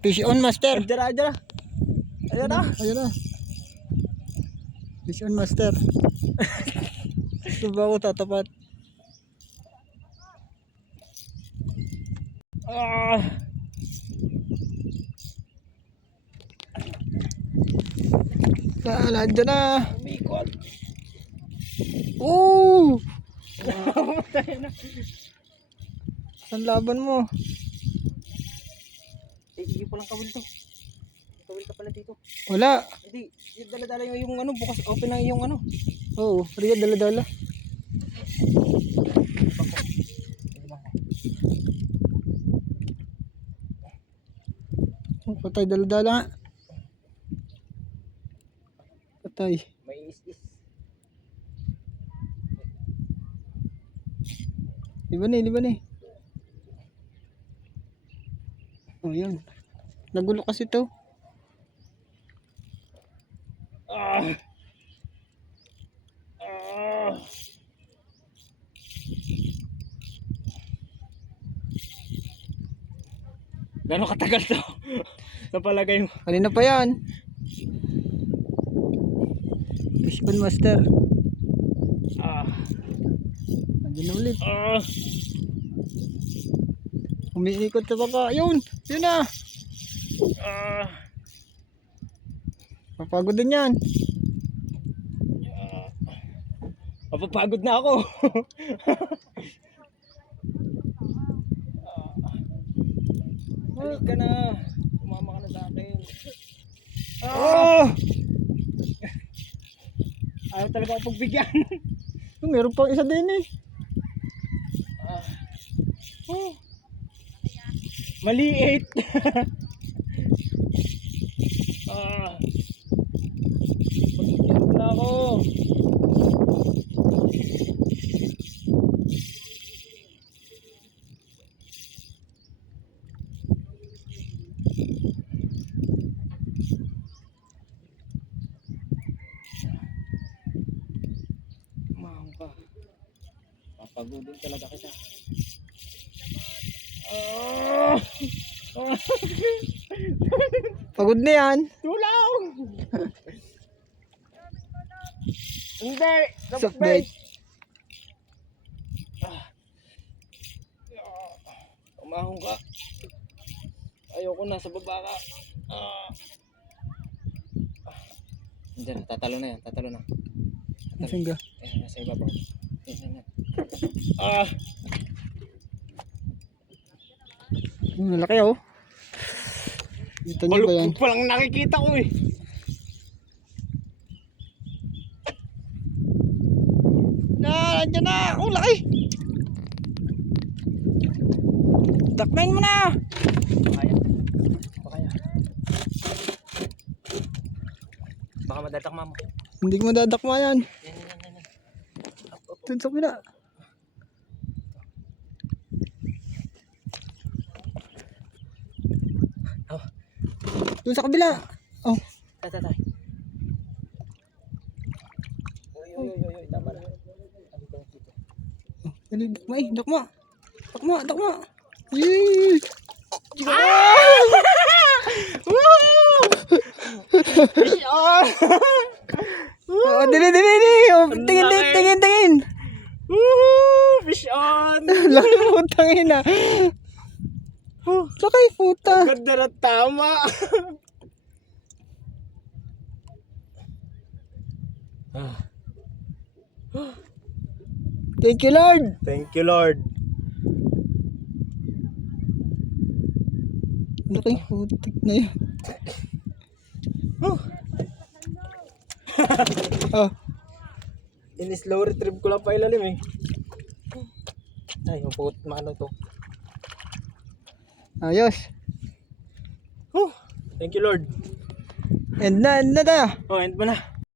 Fish on master. Ayan na. Ayun na. Fish on master. Ito ba ako tatapat? Nandiyan na. Umikot. Oh! Saan laban mo? Hindi pa lang kawil to. Kawil ka pala dito. Wala. Hindi, dala-dala yung ano, bukas open na yung ano. Oo, Ria, dala-dala. Oh, patay, dala-dala nga. Patay. May is. Liban eh. Oh, yan. Nagulo kasi to. Gano'ng katagal to? Sa palagay mo? Kanina pa yan. Fish on master. Nandiyan na ulit. Umiikot sa baka. Yun na. Mapagod din yan. Mapapagod na ako. Balik ka na. Umama ka na sa akin. Ayaw talaga ako pagbigyan. Meron pang isa din eh. Maliit. Pagbigyan na ako. Papagodin talaga kita. Pagod na yan. Tulong! Hindi! Soft bait. Umahong ka. Ayoko na, sa baba ka. Diyan, tatalo na yan, tatalo na. Nasaan ka? Nasa ibabaw. Yan. Malaki oh. Kita niyo ba yan? Baluktot pa lang nakikita ko eh. Nandiyan na! Oh, laki! Takmain mo na! Kaya. Baka madatakma mo. Hindi ko madadakma yan. Yan. Dun sa kabila. Dun sa kabila. Oh. Tatay. Uy, tama na. Dali, dakma. Yee! Oh, dali. Oh, tingin. Fish on! Laki mo tangin na. Laki puta. Ganda na tama! Thank you, Lord. Thank you, Lord. Laki putik na yun. Oh. In-slow retrieve ko lang pa ilalim eh. Ay, maano to. Ayos. Thank you, Lord. End na tayo. Oh, end mo na.